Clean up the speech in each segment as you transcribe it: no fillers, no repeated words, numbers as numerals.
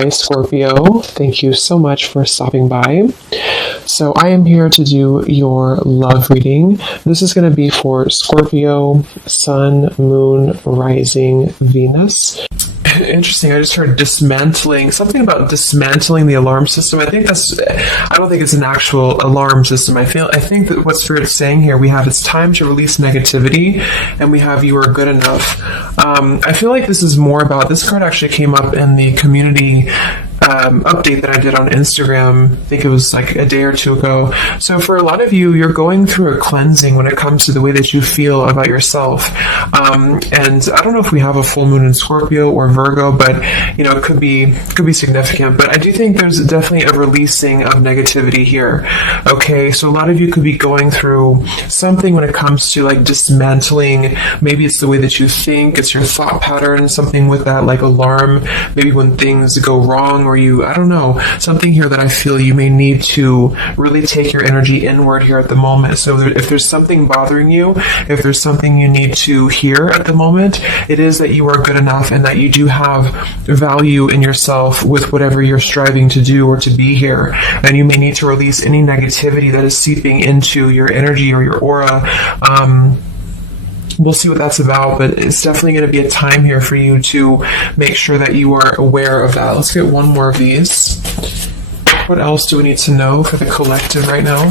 Hi, Scorpio. Thank you so much for stopping by. So I am here to do your love reading. This is going to be for Scorpio, Sun, Moon, Rising, Venus. Interesting. I just heard dismantling, something about dismantling the alarm system. I don't think it's an actual alarm system. I think that what Spirit's saying here, we have it's time to release negativity, and we have you are good enough. I feel like this is more about, this card actually came up in the community update that I did on Instagram. I think it was like a day or two ago. So for a lot of you, you're going through a cleansing when it comes to the way that you feel about yourself. And I don't know if we have a full moon in Scorpio or Virgo, but it could be significant. But I do think there's definitely a releasing of negativity here. Okay, so a lot of you could be going through something when it comes to like dismantling. Maybe it's the way that you think, it's your thought pattern, something with that like alarm. Maybe when things go wrong, or I don't know, something here that I feel you may need to really take your energy inward here at the moment. So if there's something bothering you, if there's something you need to hear at the moment, it is that you are good enough and that you do have value in yourself with whatever you're striving to do or to be here. And you may need to release any negativity that is seeping into your energy or your aura. We'll see what that's about, but it's definitely going to be a time here for you to make sure that you are aware of that. Let's get one more of these. What else do we need to know for the collective right now?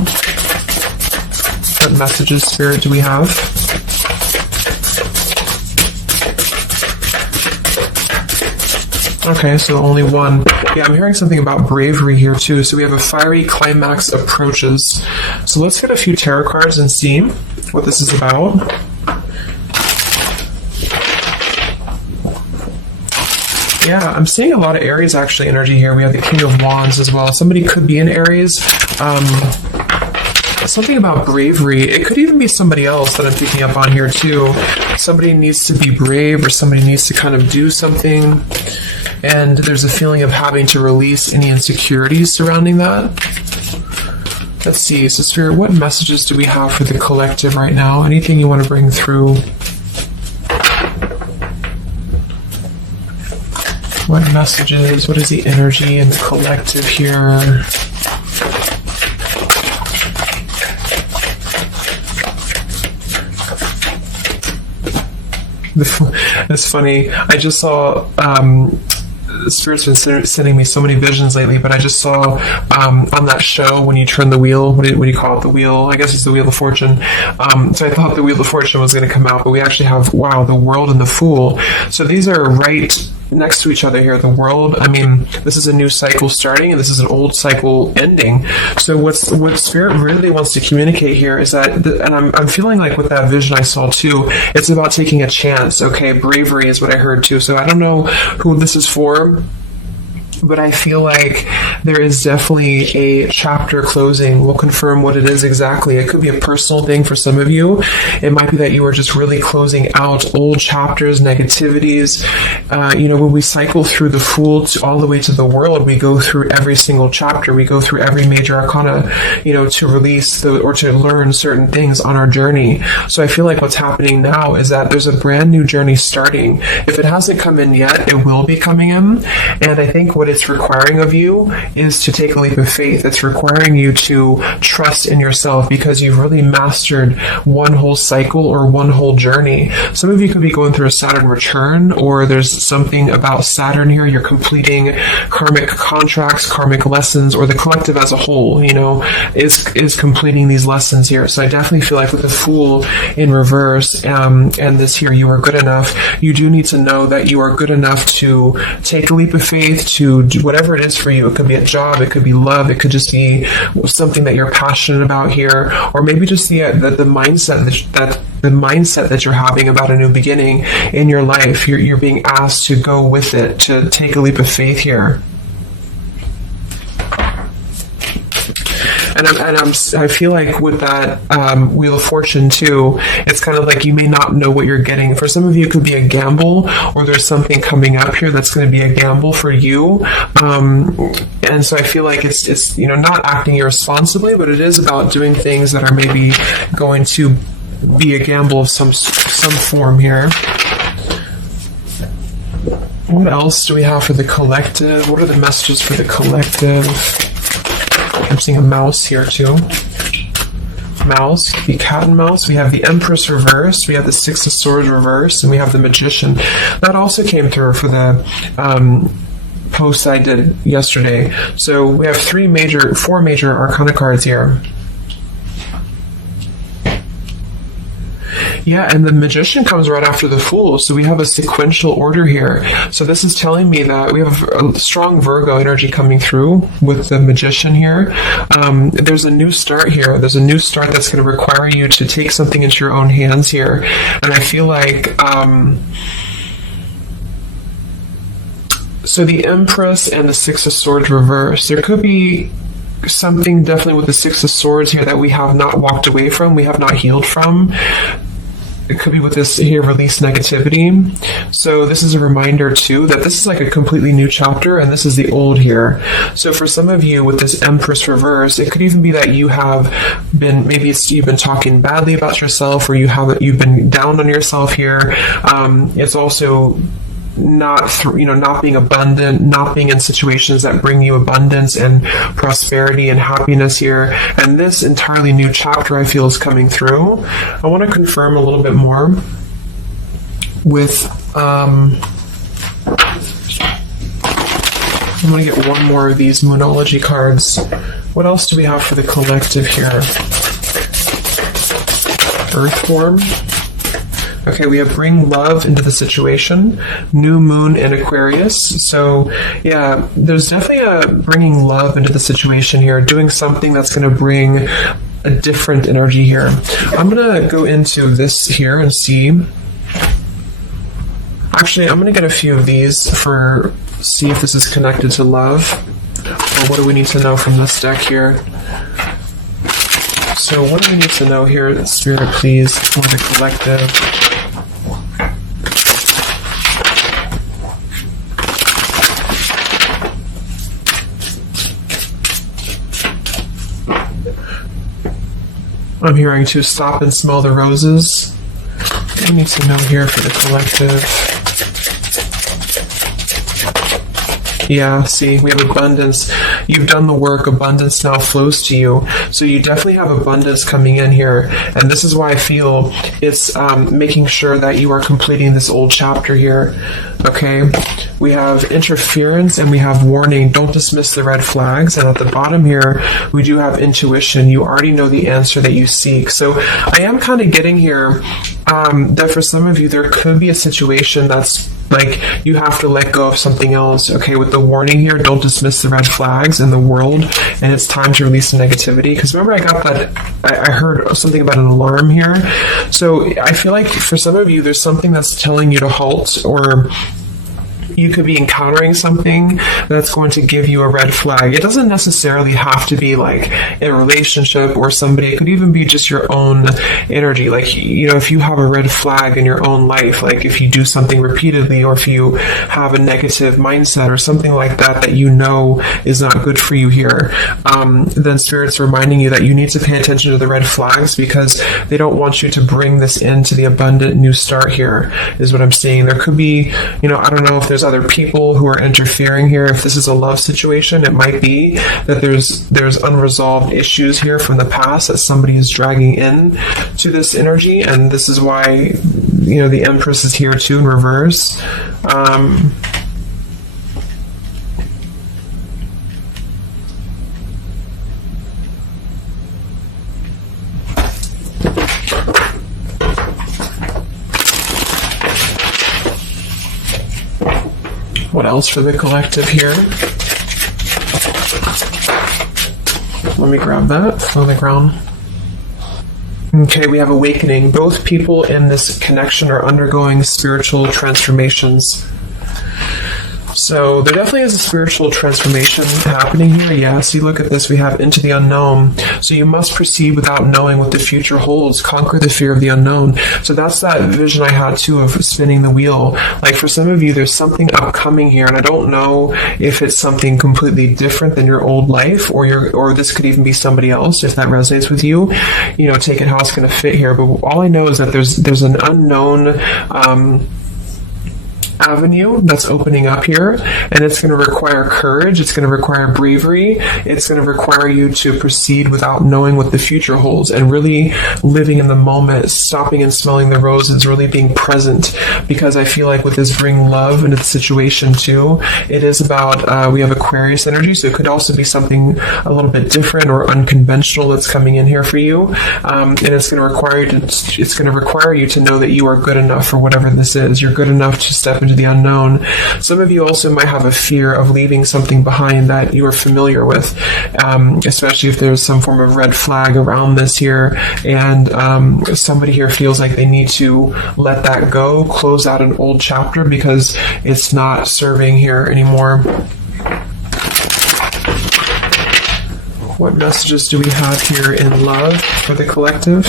What messages, Spirit, do we have? Okay, so only one. Yeah, I'm hearing something about bravery here too. So we have a fiery climax approaches. So let's get a few tarot cards and see what this is about. Yeah, I'm seeing a lot of Aries actually energy here. We have the King of Wands as well. Somebody could be in Aries. Something about bravery. It could even be somebody else that I'm picking up on here too. Somebody needs to be brave, or somebody needs to kind of do something. And there's a feeling of having to release any insecurities surrounding that. Let's see. So Spirit, what messages do we have for the collective right now? Anything you want to bring through? What messages? What is the energy in the collective here? It's funny. I just saw Spirit's been sending me so many visions lately, but I just saw on that show when you turn the wheel, what do you call it? The wheel, I guess it's the Wheel of Fortune. So I thought the Wheel of Fortune was going to come out, but we actually have, wow, the World and the Fool. So these are right next to each other here. The World, I mean, this is a new cycle starting, and this is an old cycle ending. So what Spirit really wants to communicate here is that, and I'm feeling like with that vision I saw too, it's about taking a chance. Okay, bravery is what I heard too. So I don't know who this is for, but I feel like there is definitely a chapter closing. We'll confirm what it is exactly. It could be a personal thing for some of you. It might be that you are just really closing out old chapters, negativities. When we cycle through the Fool all the way to the World, we go through every single chapter. We go through every major arcana, to release or to learn certain things on our journey. So I feel like what's happening now is that there's a brand new journey starting. If it hasn't come in yet, it will be coming in. And I think what it's requiring of you is to take a leap of faith. It's requiring you to trust in yourself, because you've really mastered one whole cycle or one whole journey. Some of you could be going through a Saturn return, or there's something about Saturn here. You're completing karmic contracts, karmic lessons, or the collective as a whole, is completing these lessons here. So I definitely feel like with the Fool in reverse, and this here, you are good enough. You do need to know that you are good enough to take a leap of faith, to do whatever it is for you. It could be a job, it could be love, it could just be something that you're passionate about here, or maybe just the mindset that you're having about a new beginning in your life. You're being asked to go with it, to take a leap of faith here. And I feel like with that Wheel of Fortune too, it's kind of like you may not know what you're getting. For some of you, it could be a gamble, or there's something coming up here that's going to be a gamble for you. And so I feel like it's not acting irresponsibly, but it is about doing things that are maybe going to be a gamble of some form here. What else do we have for the collective? What are the messages for the collective? I'm seeing a mouse here too. Mouse, the cat and mouse. We have the Empress reversed. We have the Six of Swords reversed, and we have the Magician. That also came through for the post I did yesterday. So we have four major Arcana cards here. Yeah, and the Magician comes right after the Fool, so we have a sequential order here. So this is telling me that we have a strong Virgo energy coming through with the Magician here. There's a new start here. There's a new start that's going to require you to take something into your own hands here. And I feel like... so the Empress and the Six of Swords reversed. There could be something definitely with the Six of Swords here that we have not walked away from, we have not healed from. It could be with this here, release negativity. So this is a reminder too that this is like a completely new chapter, and this is the old here. So for some of you with this Empress reverse, it could even be that you have been, maybe you've been talking badly about yourself, or you've been down on yourself here. It's also not being abundant, not being in situations that bring you abundance and prosperity and happiness here. And this entirely new chapter I feel is coming through. I want to confirm a little bit more with I'm going to get one more of these Moonology cards. What else do we have for the collective here? Earth form. Okay, we have bring love into the situation, new moon in Aquarius. So yeah, there's definitely a bringing love into the situation here, doing something that's going to bring a different energy here. I'm going to go into this here and see. Actually, I'm going to get a few of these see if this is connected to love. Or what do we need to know from this deck here? So what do we need to know here, Spirit, please, for the collective? I'm hearing to stop and smell the roses. What do we need to know here for the collective? Yeah, see, we have abundance. You've done the work. Abundance now flows to you. So you definitely have abundance coming in here. And this is why I feel it's making sure that you are completing this old chapter here. Okay? We have interference and we have warning. Don't dismiss the red flags. And at the bottom here, we do have intuition. You already know the answer that you seek. So I am kind of getting here that for some of you, there could be a situation that's like you have to let go of something else. Okay, with the warning here, don't dismiss the red flags in the world, and it's time to release the negativity. Because remember, I got that, I heard something about an alarm here. So I feel like for some of you, there's something that's telling you to halt, or you could be encountering something that's going to give you a red flag. It doesn't necessarily have to be like a relationship or somebody. It could even be just your own energy. Like, you know, if you have a red flag in your own life, like if you do something repeatedly, or if you have a negative mindset or something like that that you know is not good for you here, then Spirit's reminding you that you need to pay attention to the red flags, because they don't want you to bring this into the abundant new start here, is what I'm seeing. There could be, you know, I don't know if there's other people who are interfering here. If this is a love situation, it might be that there's unresolved issues here from the past that somebody is dragging in to this energy, and this is why, you know, the Empress is here too in reverse. What else for the collective here? Let me grab that on the ground. Okay, we have awakening. Both people in this connection are undergoing spiritual transformations. So there definitely is a spiritual transformation happening here. Yeah, see, look at this. We have into the unknown. So you must proceed without knowing what the future holds. Conquer the fear of the unknown. So that's that vision I had too of spinning the wheel. Like for some of you, there's something upcoming here, and I don't know if it's something completely different than your old life, or this could even be somebody else. If that resonates with you, you know, take it how it's going to fit here. But all I know is that there's an unknown avenue that's opening up here, and it's going to require courage. It's going to require bravery. It's going to require you to proceed without knowing what the future holds, and really living in the moment, stopping and smelling the roses, really being present. Because I feel like with this bring love into the situation too, it is about, we have Aquarius energy, so it could also be something a little bit different or unconventional that's coming in here for you. And it's going to require you to know that you are good enough for whatever this is. You're good enough to step into the unknown. Some of you also might have a fear of leaving something behind that you are familiar with, especially if there's some form of red flag around this here, and somebody here feels like they need to let that go, close out an old chapter because it's not serving here anymore. What messages do we have here in love for the collective?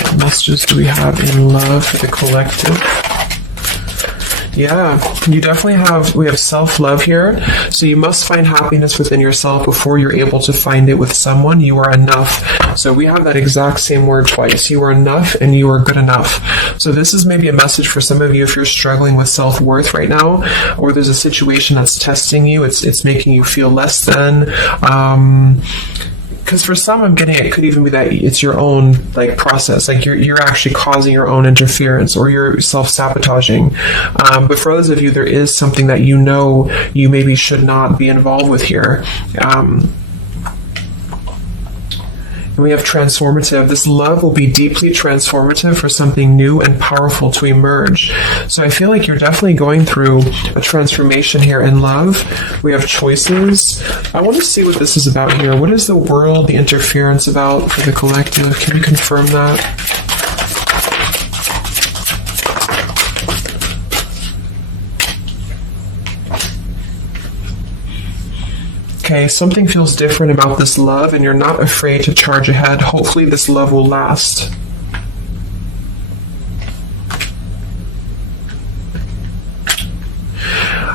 What messages do we have in love for the collective? Yeah, you definitely we have self-love here. So you must find happiness within yourself before you're able to find it with someone. You are enough. So we have that exact same word twice. You are enough and you are good enough. So this is maybe a message for some of you if you're struggling with self-worth right now, or there's a situation that's testing you. It's making you feel less than. Because for some, I'm getting it could even be that it's your own process, you're actually causing your own interference, or you're self-sabotaging. But for others of you, there is something that you know you maybe should not be involved with here. And we have transformative. This love will be deeply transformative for something new and powerful to emerge. So I feel like you're definitely going through a transformation here in love. We have choices. I want to see what this is about here. What is the world, the interference about for the collective? Can you confirm that? Okay, something feels different about this love, and you're not afraid to charge ahead. Hopefully this love will last.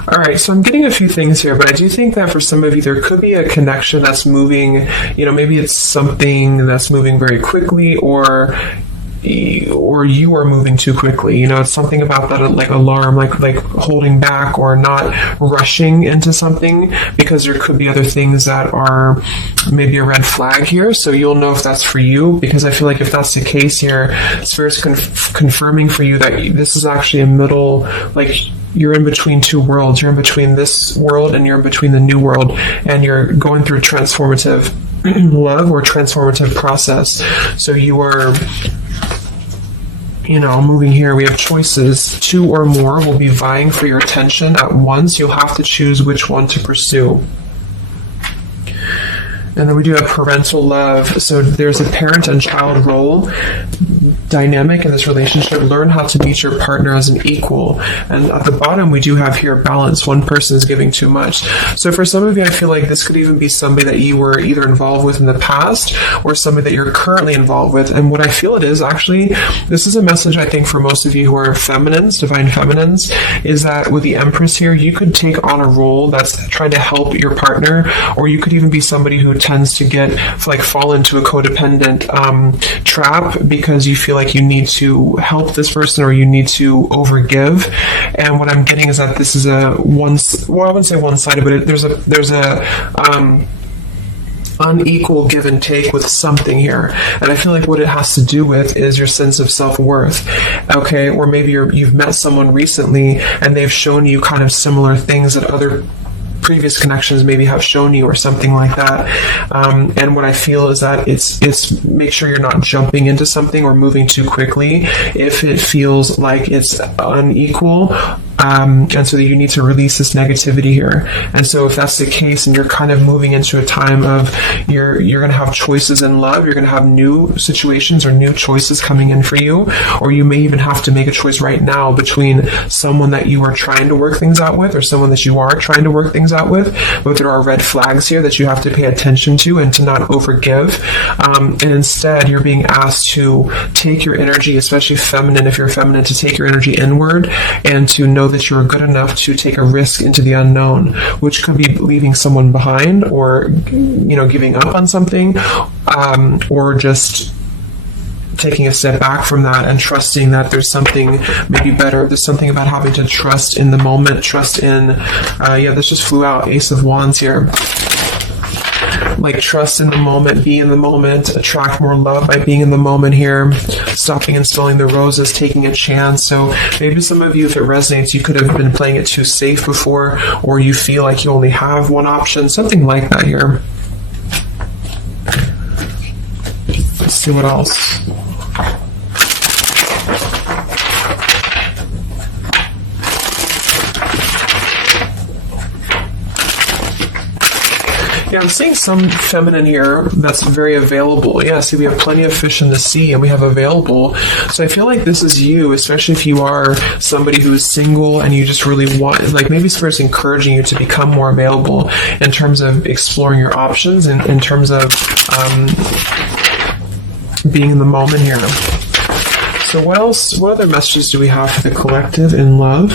All right, so I'm getting a few things here, but I do think that for some of you, there could be a connection that's moving, maybe it's something that's moving very quickly, or you are moving too quickly. It's something about that alarm, like holding back or not rushing into something, because there could be other things that are maybe a red flag here. So you'll know if that's for you, because I feel like if that's the case here, Spirit's confirming for you that this is actually a middle, you're in between two worlds. You're in between this world and you're in between the new world, and you're going through transformative love or transformative process. So you are moving here. We have choices. Two or more will be vying for your attention at once. You'll have to choose which one to pursue. And then we do have parental love. So there's a parent and child role dynamic in this relationship. Learn how to meet your partner as an equal. And at the bottom, we do have here balance. One person is giving too much. So for some of you, I feel like this could even be somebody that you were either involved with in the past or somebody that you're currently involved with. And what I feel it is, actually, this is a message I think for most of you who are feminines, divine feminines, is that with the Empress here, you could take on a role that's trying to help your partner, or you could even be somebody who tends to fall into a codependent trap because you feel like you need to help this person or you need to overgive. And what I'm getting is that this is I wouldn't say one-sided, but there's a unequal give and take with something here. And I feel like what it has to do with is your sense of self-worth. Okay, or maybe you've met someone recently and they've shown you kind of similar things that other previous connections maybe have shown you, or something like that. And what I feel is that it's make sure you're not jumping into something or moving too quickly if it feels like it's unequal. And so that you need to release this negativity here. And so if that's the case and you're kind of moving into a time of you're going to have choices in love, you're going to have new situations or new choices coming in for you, or you may even have to make a choice right now between someone that you are trying to work things out with or someone that you are trying to work things out with. But there are red flags here that you have to pay attention to and to not overgive. And instead, you're being asked to take your energy, especially feminine, if you're feminine, to take your energy inward and to know that you're good enough to take a risk into the unknown, which could be leaving someone behind, or giving up on something, or just taking a step back from that and trusting that there's something maybe better. There's something about having to trust in the moment, trust in, this just flew out, Ace of Wands here. Like, trust in the moment, be in the moment, attract more love by being in the moment here, stopping and smelling the roses, taking a chance. So maybe some of you, if it resonates, you could have been playing it too safe before, or you feel like you only have one option, something like that here. Let's see what else. Yeah, I'm seeing some feminine here that's very available. Yeah, see, we have plenty of fish in the sea, and we have available. So I feel like this is you, especially if you are somebody who is single and you just really want, like, maybe Spirit's encouraging you to become more available in terms of exploring your options and in terms of being in the moment here. So what else? What other messages do we have for the collective in love?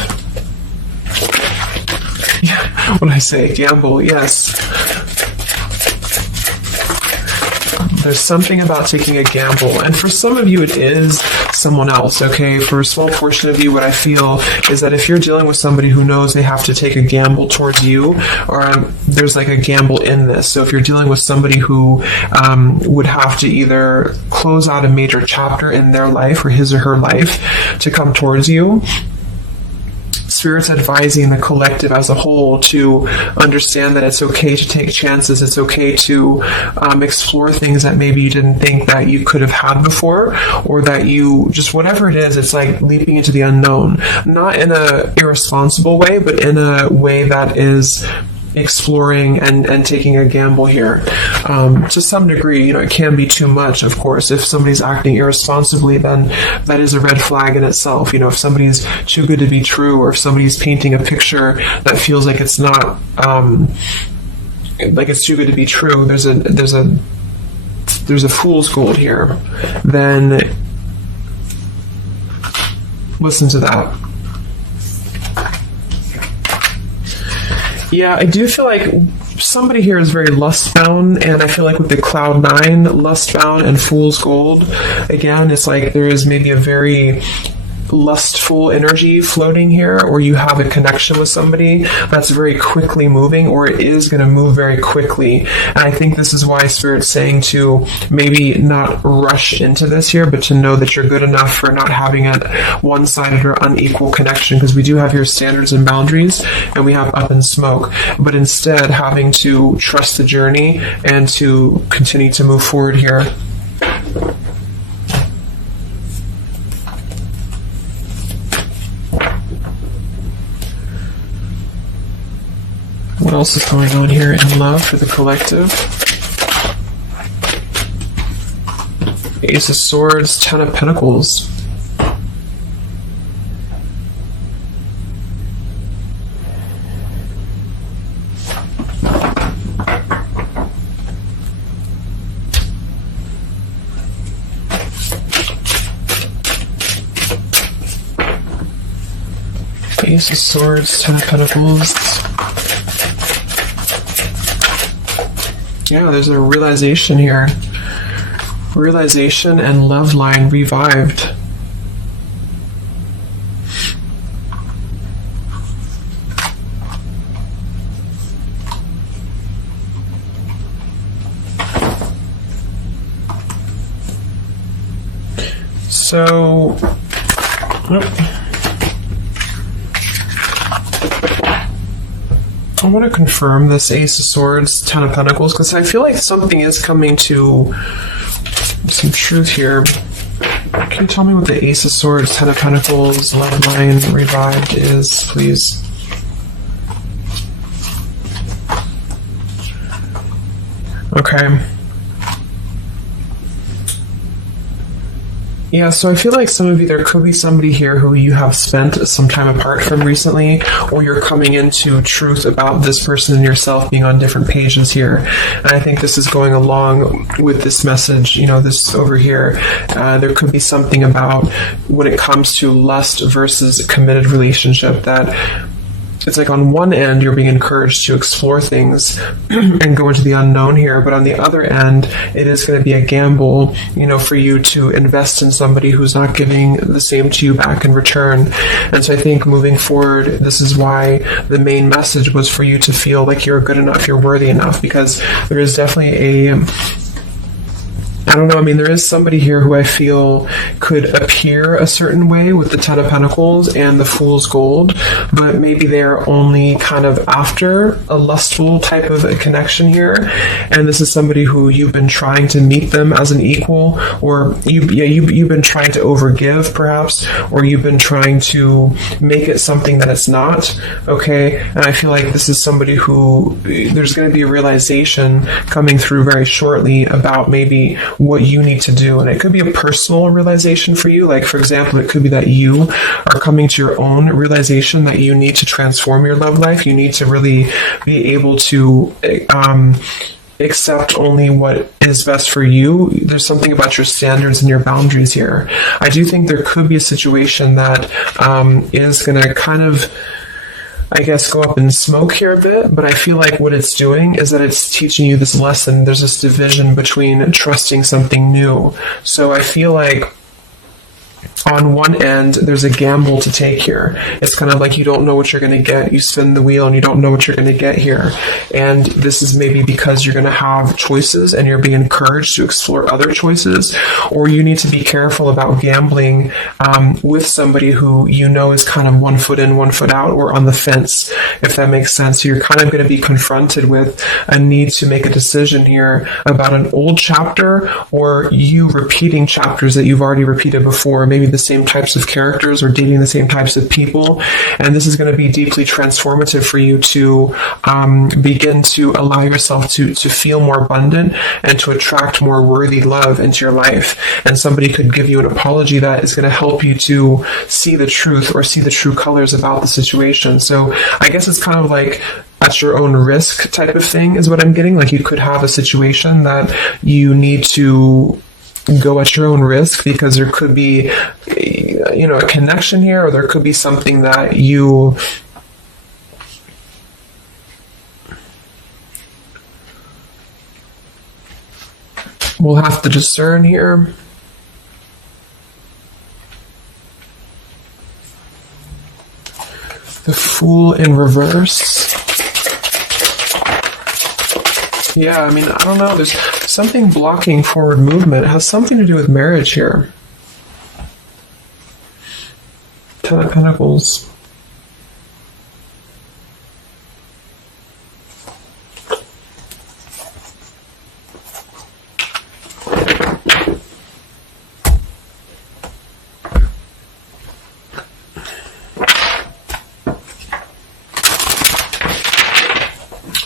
Yeah, what did I say? Gamble, yes. There's something about taking a gamble. And for some of you, it is someone else, okay? For a small portion of you, what I feel is that if you're dealing with somebody who knows they have to take a gamble towards you, or there's like a gamble in this. So if you're dealing with somebody who would have to either close out a major chapter in their life or his or her life to come towards you, Spirit's advising the collective as a whole to understand that it's okay to take chances. It's okay to explore things that maybe you didn't think that you could have had before, or that you just, whatever it is, it's like leaping into the unknown. Not in a irresponsible way, but in a way that is exploring and taking a gamble here. To some degree, it can be too much, of course. If somebody's acting irresponsibly, then that is a red flag in itself. If somebody's too good to be true, or if somebody's painting a picture that feels like it's not, like it's too good to be true, there's a fool's gold here, then listen to that. Yeah, I do feel like somebody here is very lust-bound, and I feel like with the Cloud 9, lust-bound and Fool's Gold, again, it's like there is maybe a very lustful energy floating here, or you have a connection with somebody that's very quickly moving, or it is going to move very quickly. And I think this is why Spirit's saying to maybe not rush into this here, but to know that you're good enough for not having a one-sided or unequal connection, because we do have here standards and boundaries, and we have up and smoke, but instead having to trust the journey and to continue to move forward here. What else is going on here in love for the collective? Ace of Swords, Ten of Pentacles. Ace of Swords, Ten of Pentacles. Yeah, there's a realization here. Realization and love line revived. So, I want to confirm this Ace of Swords, Ten of Pentacles, because I feel like something is coming to some truth here. Can you tell me what the Ace of Swords, Ten of Pentacles, love line revived is, please? Okay. Yeah, so I feel like some of you, there could be somebody here who you have spent some time apart from recently, or you're coming into truth about this person and yourself being on different pages here. And I think this is going along with this message, this over here. There could be something about when it comes to lust versus a committed relationship that it's like on one end you're being encouraged to explore things and go into the unknown here, but on the other end it is going to be a gamble, for you to invest in somebody who's not giving the same to you back in return. And so I think moving forward, this is why the main message was for you to feel like you're good enough, you're worthy enough, because there is definitely there is somebody here who I feel could appear a certain way with the Ten of Pentacles and the Fool's Gold, but maybe they're only kind of after a lustful type of a connection here. And this is somebody who you've been trying to meet them as an equal, or you've been trying to overgive perhaps, or you've been trying to make it something that it's not, okay? And I feel like this is somebody who there's going to be a realization coming through very shortly about maybe what you need to do. And it could be a personal realization for you. Like, for example, it could be that you are coming to your own realization that you need to transform your love life. You need to really be able to accept only what is best for you. There's something about your standards and your boundaries here. I do think there could be a situation that is going to kind of, I guess, go up in smoke here a bit, but I feel like what it's doing is that it's teaching you this lesson. There's this division between trusting something new. So I feel like on one end, there's a gamble to take here. It's kind of like you don't know what you're going to get. You spin the wheel and you don't know what you're going to get here. And this is maybe because you're going to have choices and you're being encouraged to explore other choices, or you need to be careful about gambling with somebody who is kind of 1 foot in, 1 foot out, or on the fence, if that makes sense. So you're kind of going to be confronted with a need to make a decision here about an old chapter, or you repeating chapters that you've already repeated before, maybe the same types of characters or dating the same types of people. And this is going to be deeply transformative for you to begin to allow yourself to feel more abundant and to attract more worthy love into your life. And somebody could give you an apology that is going to help you to see the truth or see the true colors about the situation. So I guess it's kind of like at your own risk type of thing is what I'm getting. Like, you could have a situation that you need to go at your own risk because there could be a connection here, or there could be something that you will have to discern here. The Fool in reverse. Yeah, I don't know. There's something blocking forward movement. It has something to do with marriage here. Ten of Pentacles.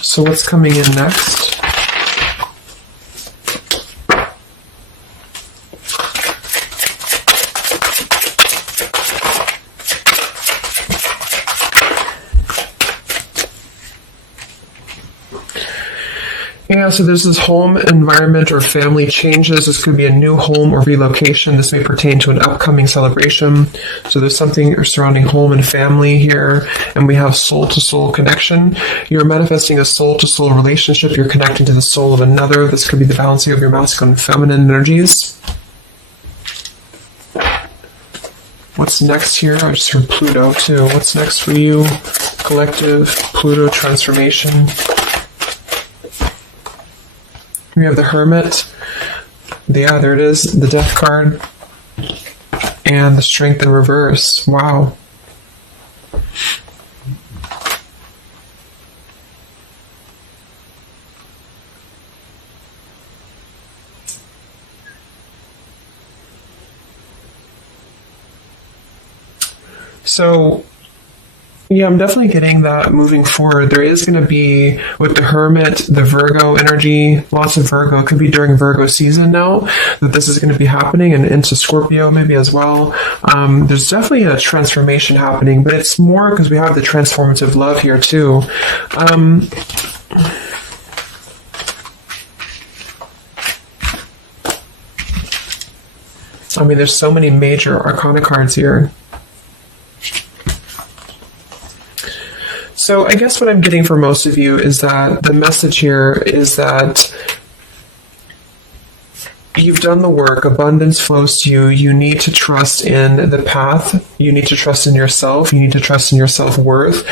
So what's coming in next? Yeah, so there's this home environment or family changes. This could be a new home or relocation. This may pertain to an upcoming celebration. So there's something surrounding home and family here. And we have soul-to-soul connection. You're manifesting a soul-to-soul relationship. You're connecting to the soul of another. This could be the balancing of your masculine and feminine energies. What's next here? I just heard Pluto too. What's next for you? Collective, Pluto transformation. We have the Hermit. Yeah, there it is. The Death card. And the Strength in reverse. Wow. So Yeah, I'm definitely getting that moving forward. There is going to be, with the Hermit, the Virgo energy, lots of Virgo. It could be during Virgo season now that this is going to be happening, and into Scorpio maybe as well. There's definitely a transformation happening, but it's more because we have the transformative love here too. I mean, there's so many major arcana cards here. So I guess what I'm getting for most of you is that the message here is that you've done the work, abundance flows to you, you need to trust in the path, you need to trust in yourself, you need to trust in your self-worth.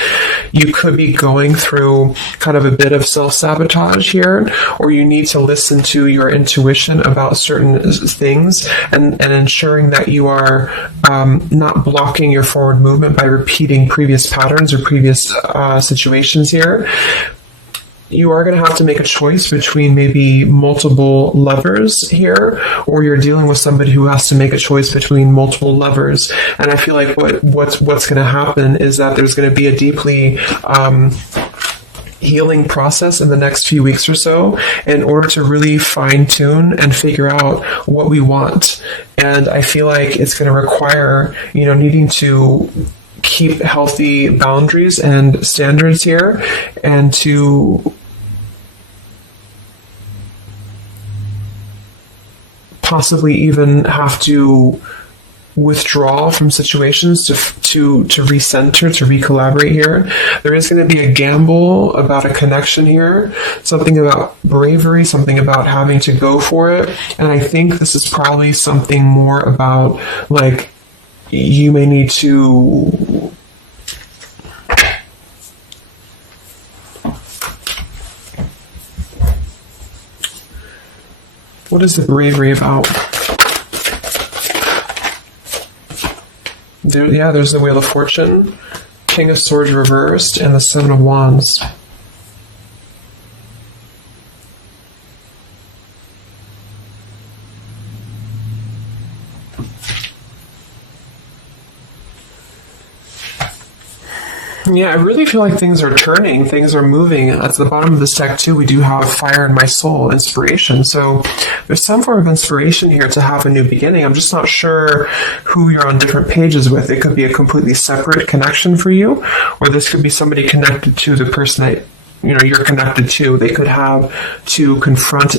You could be going through kind of a bit of self-sabotage here, or you need to listen to your intuition about certain things and ensuring that you are not blocking your forward movement by repeating previous patterns or previous situations here. You are going to have to make a choice between maybe multiple lovers here, or you're dealing with somebody who has to make a choice between multiple lovers. And I feel like what's going to happen is that there's going to be a deeply healing process in the next few weeks or so in order to really fine tune and figure out what we want. And I feel like it's going to require, needing to keep healthy boundaries and standards here, and to possibly even have to withdraw from situations to recenter, to recollaborate here. There is going to be a gamble about a connection here, something about bravery, something about having to go for it. And I think this is probably something more about, like, you may need to what is the bravery about? There's the Wheel of Fortune, King of Swords reversed, and the Seven of Wands. Yeah, I really feel like things are turning, things are moving. At the bottom of this deck, too, we do have Fire in My Soul, inspiration. So there's some form of inspiration here to have a new beginning. I'm just not sure who you're on different pages with. It could be a completely separate connection for you, or this could be somebody connected to the person that you're connected to. They could have to confront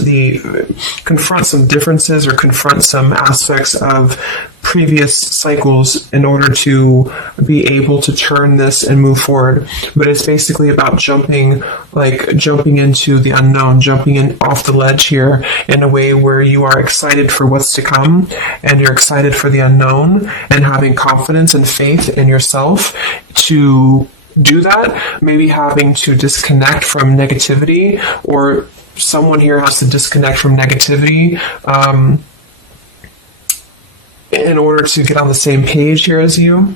some differences or confront some aspects of previous cycles in order to be able to turn this and move forward. But it's basically about jumping into the unknown, jumping in off the ledge here in a way where you are excited for what's to come, and you're excited for the unknown, and having confidence and faith in yourself to do that. Maybe having to disconnect from negativity, or someone here has to disconnect from negativity in order to get on the same page here as you.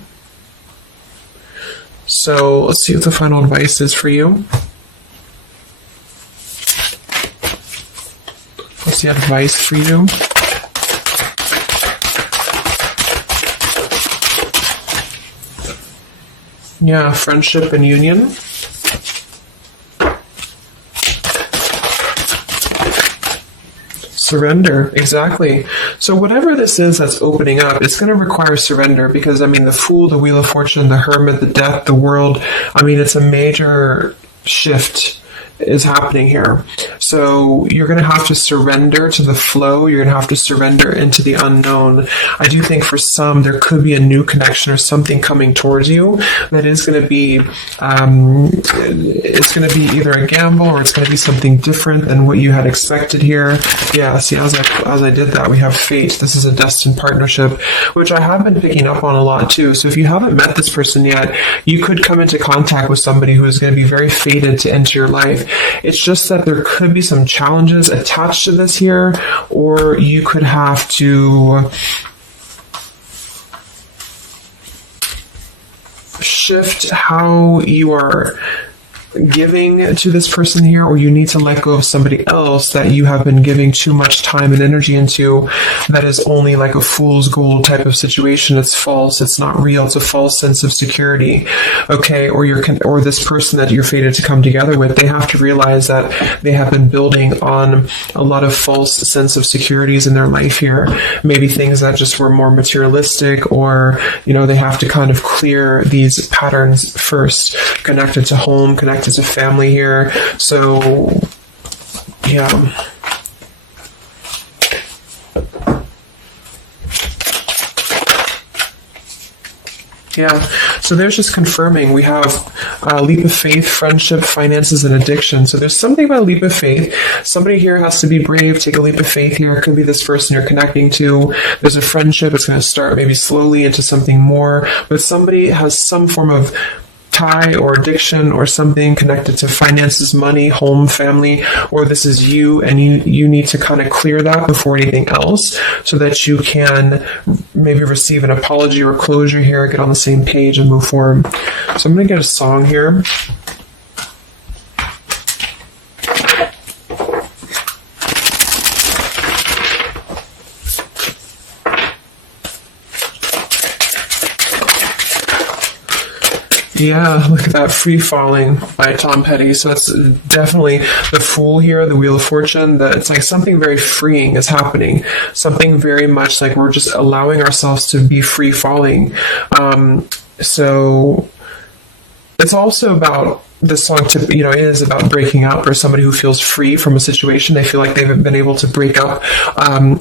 So let's see what the final advice is for you. What's the advice for you? Yeah, friendship and union. Surrender, exactly. So whatever this is that's opening up, it's going to require surrender, because, the Fool, the Wheel of Fortune, the Hermit, the Death, the World, it's a major shift is happening here. So you're going to have to surrender to the flow. You're going to have to surrender into the unknown. I do think for some there could be a new connection or something coming towards you that is going to be it's going to be either a gamble, or it's going to be something different than what you had expected here. Yeah, see, as I did that, we have fate. This is a destined partnership, which I have been picking up on a lot too. So if you haven't met this person yet, you could come into contact with somebody who is going to be very fated to enter your life. It's just that there could be some challenges attached to this here, or you could have to shift how you are giving to this person here, or you need to let go of somebody else that you have been giving too much time and energy into, that is only like a fool's gold type of situation. It's false. It's not real. It's a false sense of security. Okay. Or this person that you're fated to come together with, they have to realize that they have been building on a lot of false sense of securities in their life here. Maybe things that just were more materialistic, or, they have to kind of clear these patterns first, connected to home, connected to family here. So, yeah. Yeah, so there's just confirming. We have leap of faith, friendship, finances, and addiction. So there's something about a leap of faith. Somebody here has to be brave, take a leap of faith here. It could be this person you're connecting to. There's a friendship. It's going to start maybe slowly into something more. But somebody has some form of tie or addiction or something connected to finances, money, home, family, or this is you, and you need to kind of clear that before anything else, so that you can maybe receive an apology or closure here, get on the same page and move forward. So I'm going to get a song here. Yeah, look at that, Free Falling by Tom Petty. So it's definitely the Fool here, the Wheel of Fortune. It's like something very freeing is happening. Something very much like we're just allowing ourselves to be free falling. So it's also about, this song is about breaking up, or somebody who feels free from a situation. They feel like they've been able to break up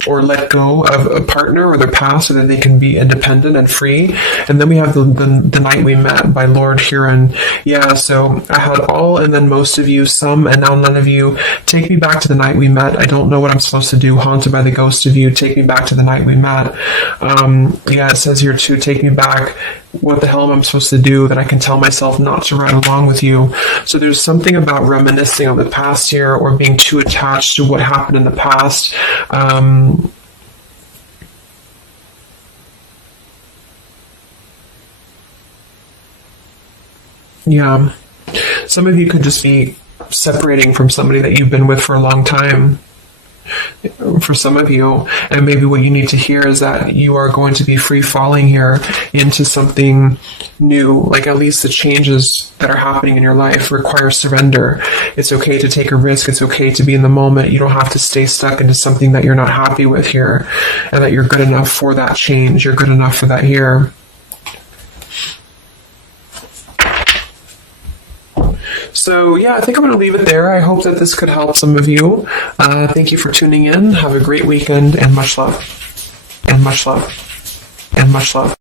or let go of a partner or their past, so that they can be independent and free. And then we have the Night We Met by Lord Huron. Yeah, so I had all and then most of you, some and now none of you. Take me back to the night we met. I don't know what I'm supposed to do. Haunted by the ghost of you. Take me back to the night we met. Yeah, it says here too, take me back. What the hell am I supposed to do that I can tell myself not to ride along with you? So there's something about reminiscing on the past here, or being too attached to what happened in the past. Yeah. Some of you could just be separating from somebody that you've been with for a long time. For some of you, and maybe what you need to hear is that you are going to be free falling here into something new. Like, at least the changes that are happening in your life require surrender. It's okay to take a risk. It's okay to be in the moment. You don't have to stay stuck into something that you're not happy with here, and that you're good enough for that change. You're good enough for that here. So yeah, I think I'm going to leave it there. I hope that this could help some of you. Thank you for tuning in. Have a great weekend, and much love. And much love. And much love.